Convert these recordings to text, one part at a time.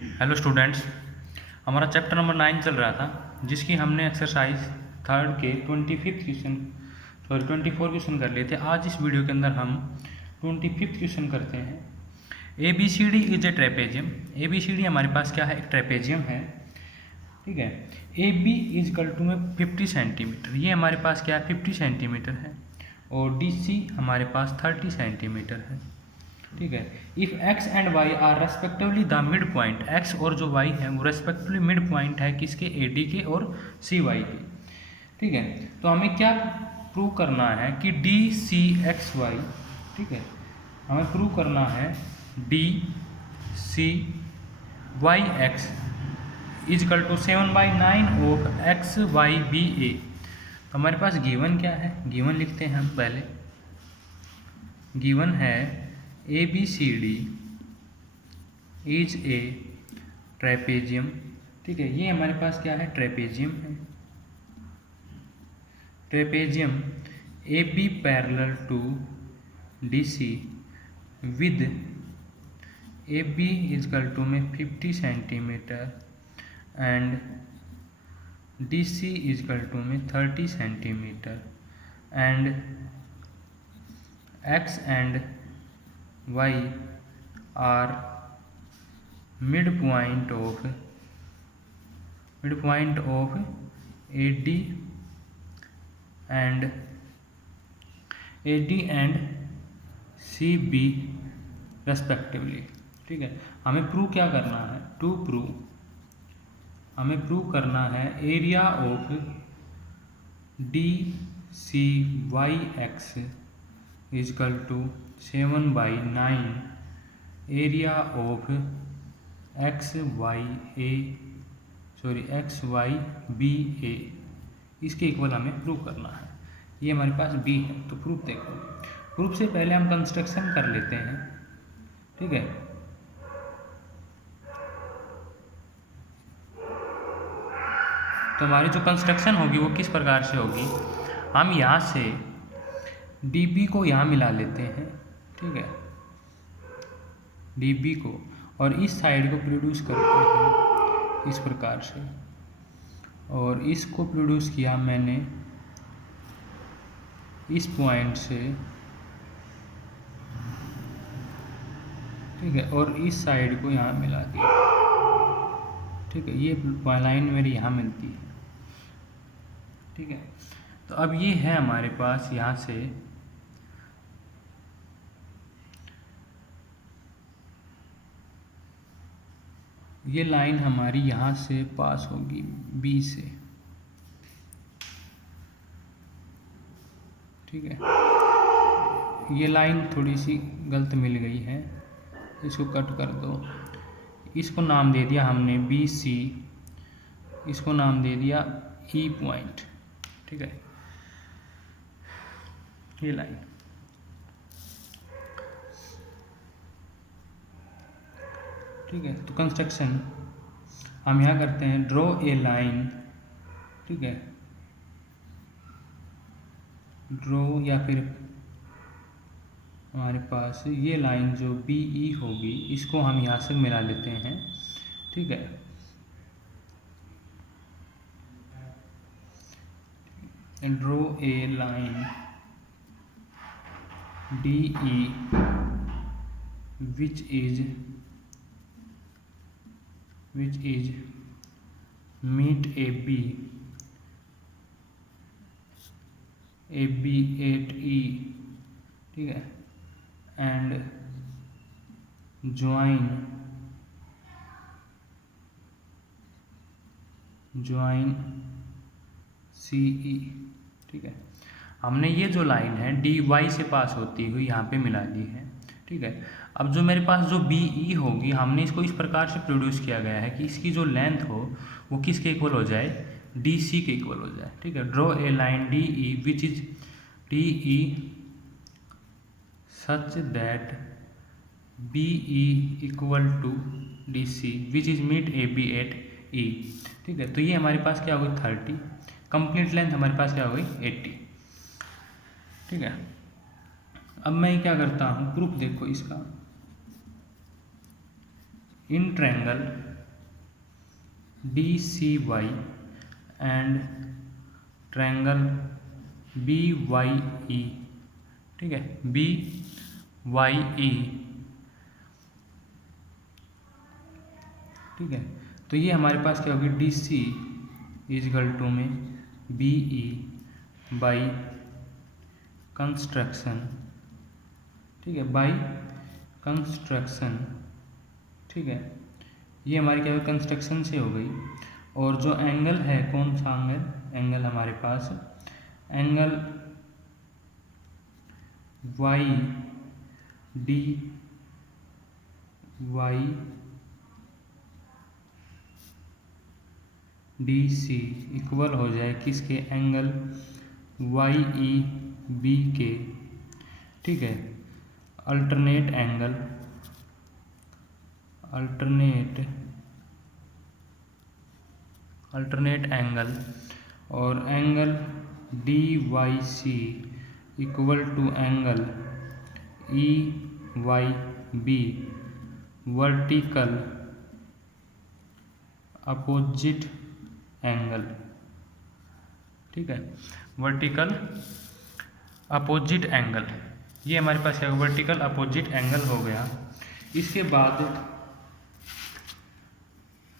Hello students, हमारा chapter number 9 चल रहा था, जिसकी हमने एक्सरसाइज थर्ड के 24 क्वेश्चन कर लिए थे। आज इस वीडियो के अंदर हम 25 क्वेश्चन करते हैं। A B C D is a trapezium. A B C D हमारे पास क्या है, एक ट्रेपेजियम है। ठीक है। A B is equal to में 50 सेंटीमीटर, ये हमारे पास क्या है, 50 सेंटीमीटर है। और डी सी हमारे पास 30 सेंटीमीटर है। ठीक है। If X and Y are respectively the mid point, X और जो वाई है वो रेस्पेक्टिवली मिड पॉइंट है किसके, ए डी के और सी वाई के। ठीक है। तो हमें क्या प्रूव करना है कि डी सी एक्स वाई, ठीक है, हमें प्रूव करना है D C Y X is equal to 7/9 of X Y B A. तो हमारे पास गिवन क्या है, गिवन लिखते हैं हम पहले। गिवन है A B C D is a trapezium. ठीक है, ये हमारे पास क्या है, ट्रेपेजियम है। Trapezium A B parallel to D C with A B is equal to में 50 centimetre and D C is equal to में 30 centimetre and X and y are midpoint of AD and CB respectively. ठीक है। हमें prove क्या करना है, हमें prove करना है area of D C Y X is equal to 7/9 area of X Y B A, इसके इक्वल हमें प्रूव करना है। ये हमारे पास बी है, तो प्रूफ देखो। प्रूफ से पहले हम कंस्ट्रक्शन कर लेते हैं। ठीक है। तो हमारी जो कंस्ट्रक्शन होगी वो किस प्रकार से होगी, हम यहाँ से डी बी को यहाँ मिला लेते हैं। ठीक है, डी बी को, और इस साइड को प्रोड्यूस करते हैं इस प्रकार से, और इसको प्रोड्यूस किया मैंने इस पॉइंट से। ठीक है, और इस साइड को यहाँ मिला दिया। ठीक है, ये लाइन मेरी यहाँ मिलती है। ठीक है। तो अब ये है हमारे पास, यहाँ से ये लाइन हमारी यहाँ से पास होगी बी से। ठीक है, ये लाइन थोड़ी सी गलत मिल गई है, इसको कट कर दो। इसको नाम दे दिया हमने बी सी, इसको नाम दे दिया ई पॉइंट। ठीक है, ये लाइन। ठीक है, तो कंस्ट्रक्शन हम यहाँ करते हैं, ड्रॉ ए लाइन। ठीक है, ड्रॉ, या फिर हमारे पास ये लाइन जो बी ई होगी, इसको हम यहाँ से मिला लेते हैं। ठीक है, draw a line D E which is meet AB at E। ठीक है, and join CE। ठीक है, हमने ये जो लाइन है डी वाई से पास होती हुई यहाँ पे मिला दी है। ठीक है, अब जो मेरे पास जो बी ई होगी, हमने इसको इस प्रकार से प्रोड्यूस किया गया है कि इसकी जो लेंथ हो वो किसके इक्वल हो जाए, डी सी के इक्वल हो जाए। ठीक है, draw a line D E which is D E such that B E equal to D C which is meet A B at E. ठीक है, तो ये हमारे पास क्या होगी 30, कंप्लीट लेंथ हमारे पास क्या होगी 80। ठीक है, अब मैं क्या करता हूँ, प्रूफ देखो इसका। In triangle DCY and triangle BYE, ठीक है, BYE, ठीक है। तो ये हमारे पास क्या होगी, DC इजकल टू में BE बाई कंस्ट्रक्शन, ठीक है, बाई कंस्ट्रक्शन, ठीक है। ये हमारी क्या होगी, कंस्ट्रक्शन से हो गई। और जो एंगल है, कौन सा एंगल, एंगल हमारे पास एंगल YDC इक्वल हो जाए किसके, एंगल YEB के, ठीक है। अल्टरनेट एंगल, अल्टरनेट एंगल, और angle DYC equal to angle EYB vertical opposite angle, ठीक है, वर्टिकल अपोजिट एंगल। ये हमारे पास क्या, वर्टिकल अपोजिट एंगल हो गया। इसके बाद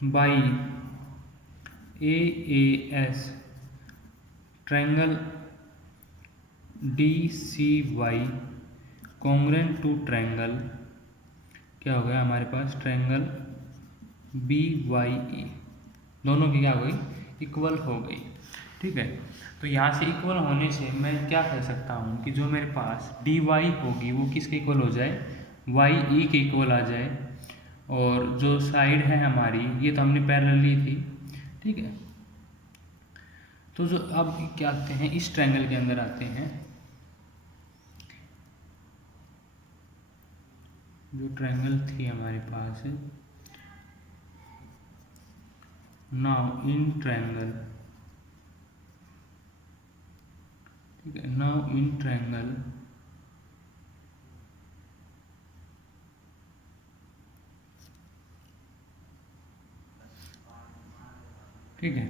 by AAS triangle DCY congruent to triangle क्या हो गया हमारे पास, ट्रायंगल BYE, दोनों की क्या हो गई, इक्वल हो गई, ठीक है। तो यहाँ से इक्वल होने से मैं क्या कह सकता हूँ कि जो मेरे पास DY होगी वो किसके इक्वल हो जाए, YE के इक्वल आ जाए। और जो साइड है हमारी, ये तो हमने पैरेलल ली थी, ठीक है। तो जो अब क्या आते हैं, इस ट्रायंगल के अंदर आते हैं, जो ट्रायंगल थी हमारे पास, नाउ इन ट्रायंगल, ठीक है, नाउ इन ट्रायंगल ठीक है।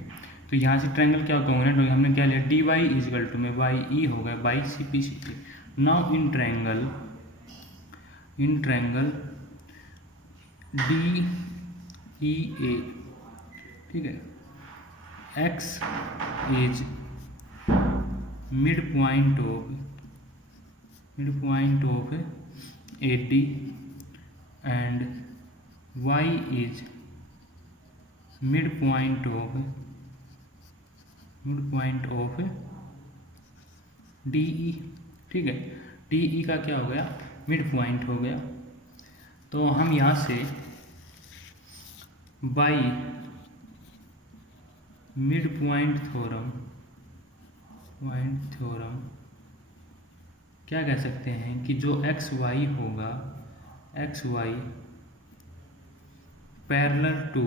तो यहाँ से ट्रायंगल क्या कॉन्ग्रुएंट हो गया, हमने क्या लिया, DY इजकल टू में YE हो गया by CPCT। Now in triangle DEA, ठीक है, X is mid point of AD and Y is mid point of DE, ठीक है। DE का क्या हो गया, मिड पॉइंट हो गया। तो हम यहाँ से बाई मिड पॉइंट थ्योरम क्या कह सकते हैं कि जो XY होगा, XY parallel to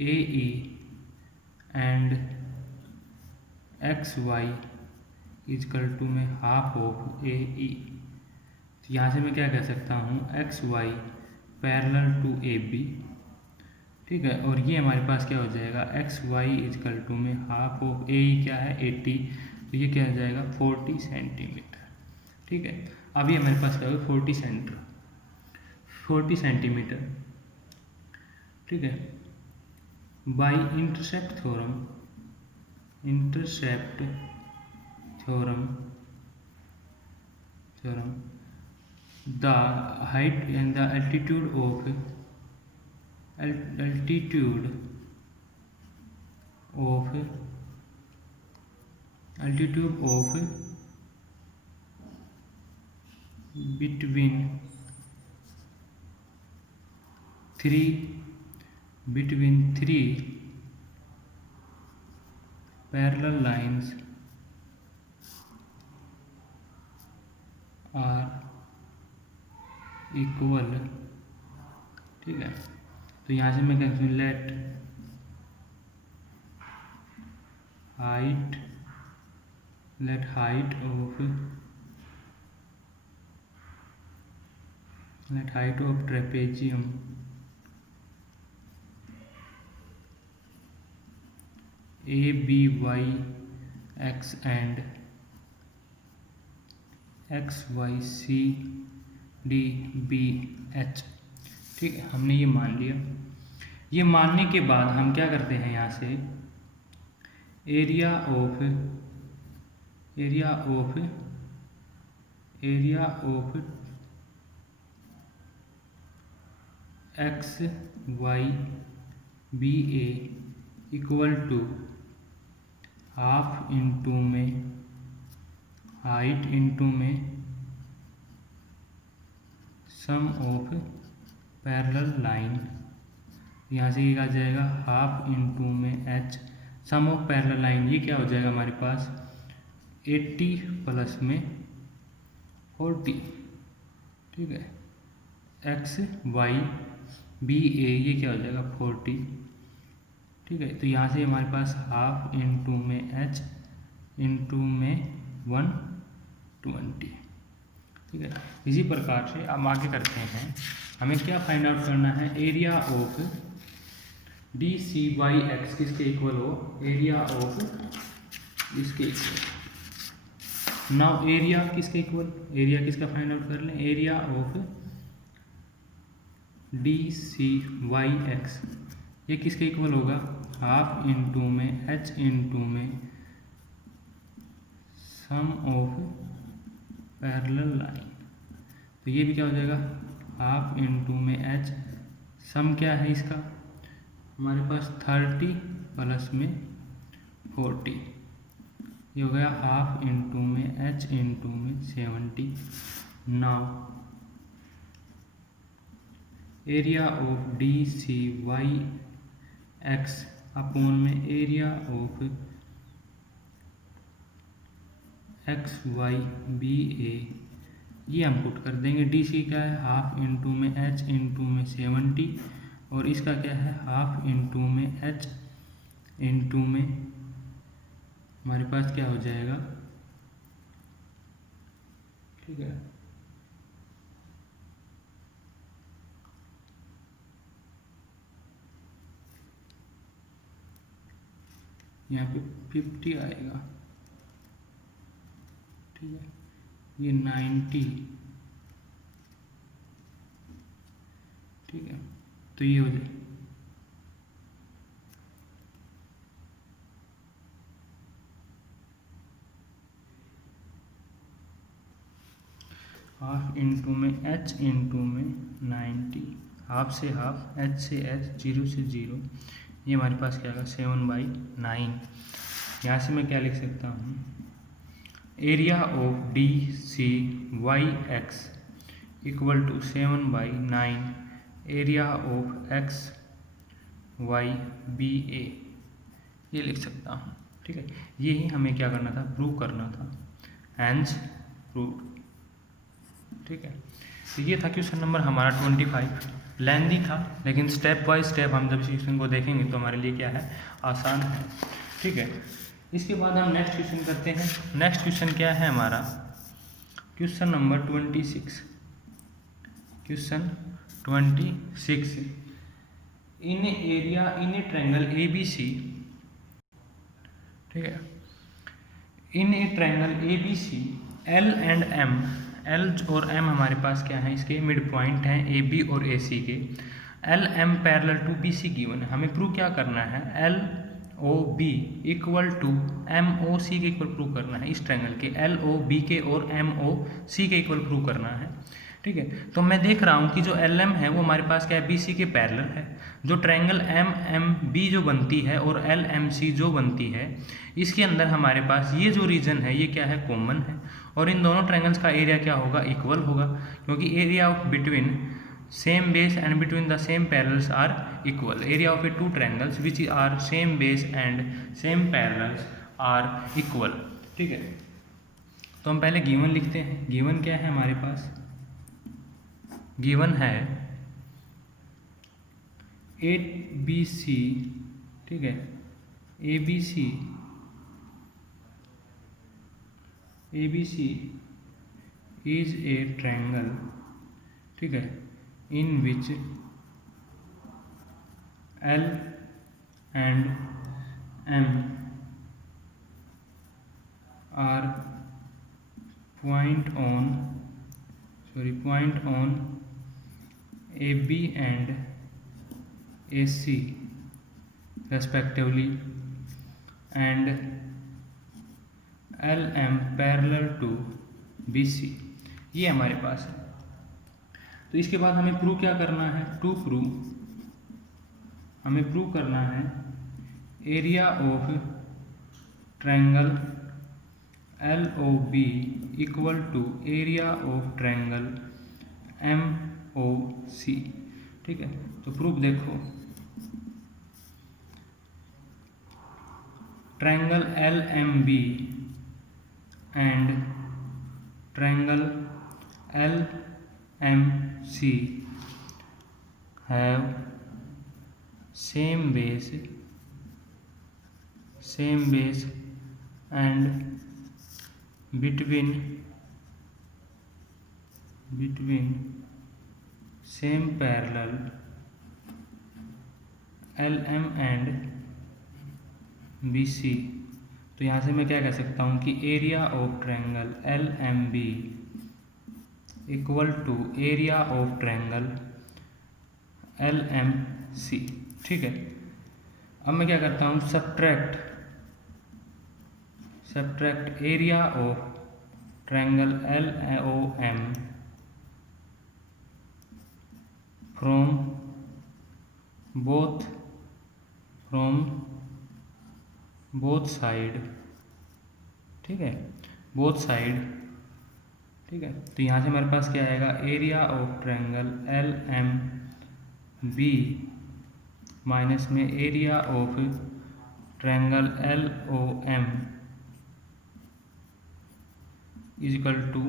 AE and XY is equal to में हाफ ऑफ AE। तो यहाँ से मैं क्या कह सकता हूँ, XY पैरेलल टू AB, ठीक है। और ये हमारे पास क्या हो जाएगा, XY इजकल टू में हाफ ऑफ AE क्या है, 80, तो ये क्या हो जाएगा, 40 सेंटीमीटर, ठीक है। अभी हमारे पास क्या होगा, 40 सेंटीमीटर, ठीक है। By intercept theorem the height and the altitude of between three parallel lines are equal, ठीक है। तो यहाँ से मैं क्या कहूँ, let height of trapezium A B Y X and X Y C D be H. ठीक है, हमने ये मान लिया। ये मानने के बाद हम क्या करते हैं, यहाँ से area of X Y B A equal to half into में हाइट इंटू में सम ऑफ पैरेलल लाइन। यहाँ से क्या आ जाएगा, हाफ इंटू में H sum of parallel line. ये क्या हो जाएगा हमारे पास 80 प्लस में 40। ठीक है, एक्स वाई बी ए ये क्या हो जाएगा 40। ठीक है, तो यहाँ से हमारे पास हाफ इंटू में एच इंटू में 120। ठीक है, इसी प्रकार से अब आगे करते हैं। हमें क्या फाइंड आउट करना है, area of D C Y X किसके इक्वल हो, एरिया ऑफ इसके इक्वल। नाउ एरिया किसके इक्वल, एरिया किसका फाइंड आउट कर लें, area of D C Y X ये किसके इक्वल होगा, हाफ इंटू में एच इंटू में सम ऑफ पैरेलल लाइन। तो ये भी क्या हो जाएगा, हाफ इंटू में एच सम क्या है इसका हमारे पास 30 प्लस में 40। ये हो गया हाफ इंटू में एच इंटू में 70। Now area of D C Y X upon में area of X Y B A ये हम पुट कर देंगे। डी सी क्या है, हाफ इंटू में एच इंटू में 70 और इसका क्या है हाफ इंटू में एच इंटू में हमारे पास क्या हो जाएगा। ठीक है, यहाँ पे 50 आएगा। ठीक है, ये 90। ठीक है, तो ये हो जाए हाफ इंटू में एच इंटू में 90, हाफ से हाफ एच से एच 0 से 0, ये हमारे पास क्या आएगा 7/9। यहाँ से मैं क्या लिख सकता हूँ, area of D C Y X equal to 7/9 area of X Y B A ये लिख सकता हूँ। ठीक है, यही हमें क्या करना था, प्रूव करना था, हैंस प्रूव। ठीक है, तो ये था क्वेश्चन नंबर हमारा 25। लेंदी था लेकिन स्टेप बाय स्टेप हम जब क्वेश्चन को देखेंगे तो हमारे लिए क्या है, आसान है। ठीक है, इसके बाद हम नेक्स्ट क्वेश्चन करते हैं। नेक्स्ट क्वेश्चन क्या है हमारा, question number 26। Question 26, in area in a triangle A B C. ठीक है, in a triangle A B C L and M, L और एम हमारे पास क्या है, इसके मिड पॉइंट हैं ए बी और ए सी के। L M parallel to B C given है। हमें प्रूव क्या करना है, L O B equal to M O C के इक्वल प्रूव करना है। इस ट्रायंगल के एल ओ बी के और एम ओ सी के इक्वल प्रूव करना है। ठीक है, तो मैं देख रहा हूँ कि जो एल एम है वो हमारे पास क्या है, बी सी के पैरेलल है। जो ट्रायंगल एम एम बी जो बनती है और एल एम सी जो बनती है, इसके अंदर हमारे पास ये जो रीजन है ये क्या है, कॉमन है। और इन दोनों ट्रायंगल्स का एरिया क्या होगा, इक्वल होगा, क्योंकि area of between same base and between the same parallels are equal. Area of a two triangles which are same base and same parallels are equal. ठीक है, तो हम पहले गिवन लिखते हैं। गिवन क्या है हमारे पास, गिवन है ए बी सी। ठीक है, A B C is a triangle. ठीक है, in which L and M are point on AB and AC respectively and LM parallel to BC। ये हमारे पास है। तो इसके बाद हमें प्रूव क्या करना है, हमें प्रूव करना है area of triangle LOB equal to area of triangle MOC। ठीक है, तो प्रूफ देखो, triangle LMB and triangle LMC have same base and between same parallel LM and BC। तो यहाँ से मैं क्या कह सकता हूँ कि area of triangle LMB equal to area of triangle LMC। ठीक है, अब मैं क्या करता हूँ, subtract area of triangle LOM from both side. ठीक है, बोथ साइड। ठीक है, तो यहाँ से हमारे पास क्या आएगा, area of triangle LMB minus में area of triangle LOM is equal to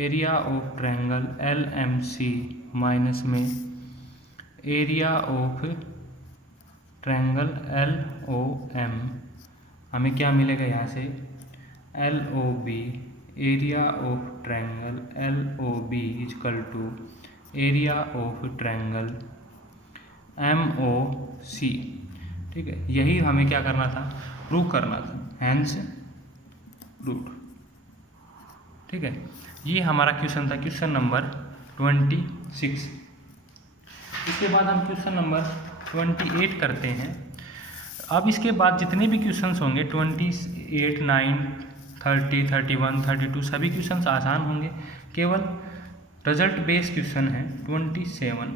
area of triangle LMC minus में एरिया ऑफ ट्रायंगल LOM। हमें क्या मिलेगा यहाँ से, LOB area of triangle LOB is equal to area of triangle MOC। ठीक है, यही हमें क्या करना था, प्रूव करना था, हैंस प्रूव्ड। ठीक है, ये हमारा क्वेश्चन था, क्वेश्चन नंबर 26। इसके बाद हम क्वेश्चन नंबर 28 करते हैं। अब इसके बाद जितने भी क्वेश्चंस होंगे 28, 9, 30, 31, 32 सभी क्वेश्चंस आसान होंगे, केवल रिजल्ट बेस्ड क्वेश्चन है 27।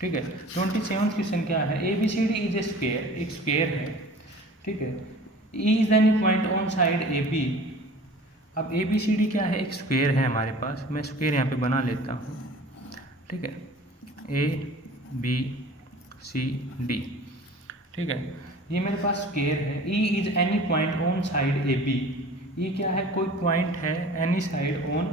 ठीक है, 27 क्वेश्चन क्या है, ABCD इज ए स्क्वायर, एक स्क्वायर है। ठीक है, E is any point on side AB। अब ABCD क्या है, एक स्क्वायर है हमारे पास, मैं स्क्वायर यहाँ पे बना लेता हूँ। ठीक है, ABCD। ठीक है, ये मेरे पास स्क्वायर है। E is any point on side AB। E क्या है, कोई पॉइंट है एनी साइड ऑन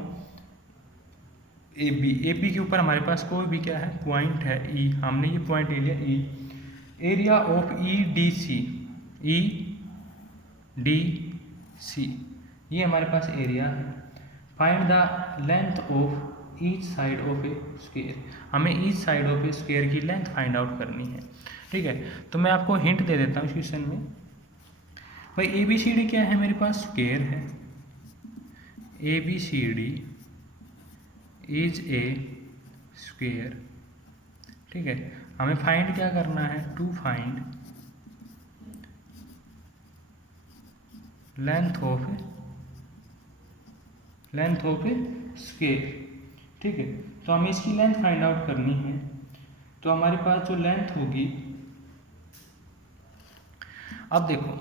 AB के ऊपर हमारे पास कोई भी क्या है, पॉइंट है E। हमने ये पॉइंट ले लिया E। एरिया ऑफ EDC ये हमारे पास एरिया है। Find the length of each side of a square. हमें each side of a square की लेंथ फाइंड आउट करनी है। ठीक है, तो मैं आपको हिंट दे देता हूँ इस क्वेश्चन में। भाई ABCD क्या है, मेरे पास स्क्वायर है। ABCD is a square. ठीक है, हमें फाइंड क्या करना है, to find length of a square. ठीक है, तो हमें इसकी लेंथ फाइंड आउट करनी है। तो हमारे पास जो लेंथ होगी, अब देखो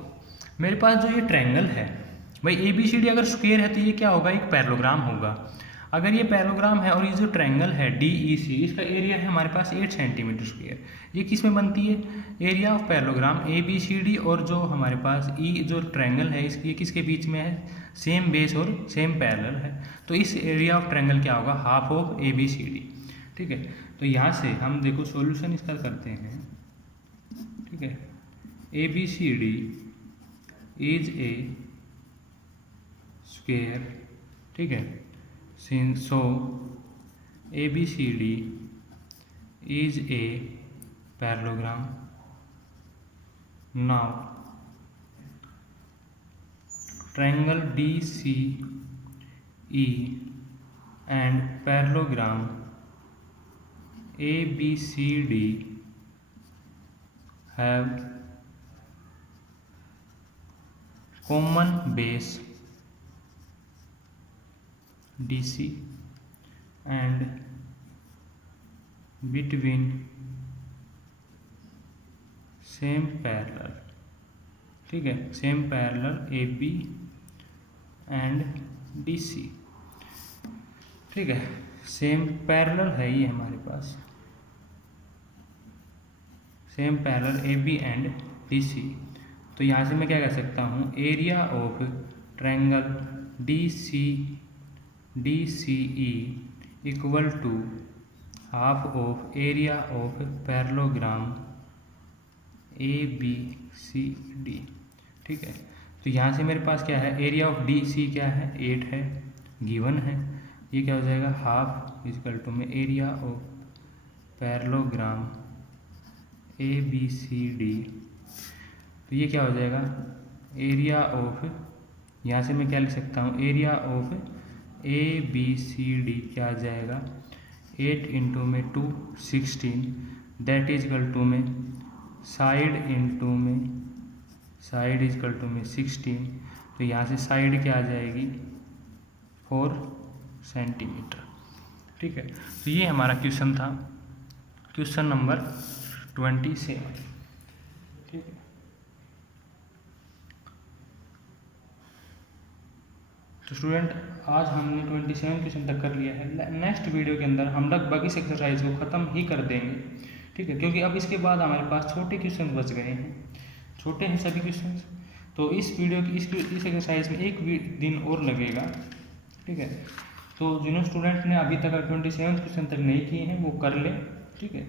मेरे पास जो ये ट्रायंगल है, भाई ABCD अगर स्क्वायर है तो ये क्या होगा, एक पैरेललोग्राम होगा। अगर ये पैरेललोग्राम है और ये जो ट्रायंगल है DEC, इसका एरिया है हमारे पास 8 सेंटीमीटर स्क्वायर। ये किस में बनती है, एरिया ऑफ पैरेललोग्राम ABCD और जो हमारे पास जो ट्रायंगल है इसकी किसके बीच में है, सेम बेस और सेम पैरेलल है। तो इस एरिया ऑफ ट्रायंगल क्या होगा, हाफ ऑफ ABCD। ठीक है, तो यहाँ से हम देखो सॉल्यूशन इसका करते हैं। ठीक है, ABCD इज ए स्क्वायर। ठीक है, so ABCD is a parallelogram। Now triangle DCE and parallelogram ABCD have common base DC and between same parallel, ठीक है, same parallel AB and DC, ठीक है, सेम पैरेलल है ये हमारे पास, same parallel AB and DC। तो यहाँ से मैं क्या कह सकता हूँ, area of triangle DCE equal to half of area of parallelogram ABCD, ठीक है। तो यहाँ से मेरे पास क्या है, एरिया ऑफ DC क्या है, 8 है, गिवन है। ये क्या हो जाएगा, हाफ इक्वल टू में एरिया ऑफ पैरेललोग्राम ABCD। तो ये क्या हो जाएगा, एरिया ऑफ, यहाँ से मैं क्या लिख सकता हूँ, एरिया ऑफ ABCD क्या आ जाएगा, 8 इंटू में 2 16, दैट इज इक्वल टू में साइड इंटू में साइड इज इक्वल टू में 16। तो यहाँ से साइड क्या आ जाएगी, 4 सेंटीमीटर, ठीक है। तो ये हमारा क्वेश्चन था, क्वेश्चन नंबर 27, ठीक है। तो स्टूडेंट आज हमने 27 क्वेश्चन तक कर लिया है। नेक्स्ट वीडियो के अंदर हम लगभग इस एक्सरसाइज को ख़त्म ही कर देंगे, ठीक है, क्योंकि अब इसके बाद हमारे पास छोटे क्वेश्चन बच गए हैं, छोटे हैं सभी क्वेश्चन। तो इस वीडियो की इस एक्सरसाइज में एक दिन और लगेगा, ठीक है। तो जिन स्टूडेंट ने अभी तक 27 क्वेश्चन तक नहीं किए हैं वो कर ले, ठीक है।